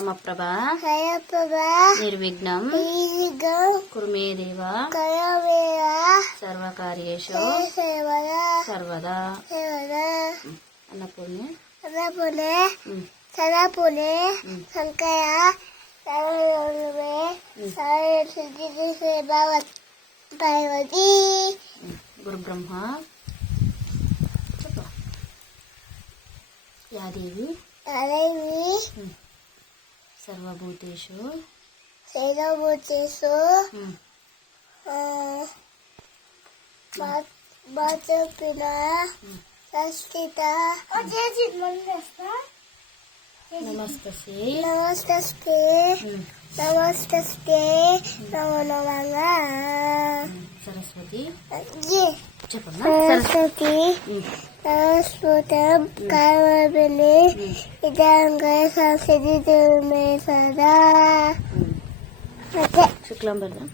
సమప్రభ నిర్విఘ్నం కురుమే దేవ సర్వకార్యేషు సర్వదా అన్నపూర్ణే సంకయ గురు బ్రహ్మ యాదేవి సర్వభూతేషు నమస్తే నమో నమః సరస్వతి చెప్పమ్మా సరస్వతి నమస్కృతం కామబిని ఇదంగా సంసిద్ధి సదా శుక్లాంబరదం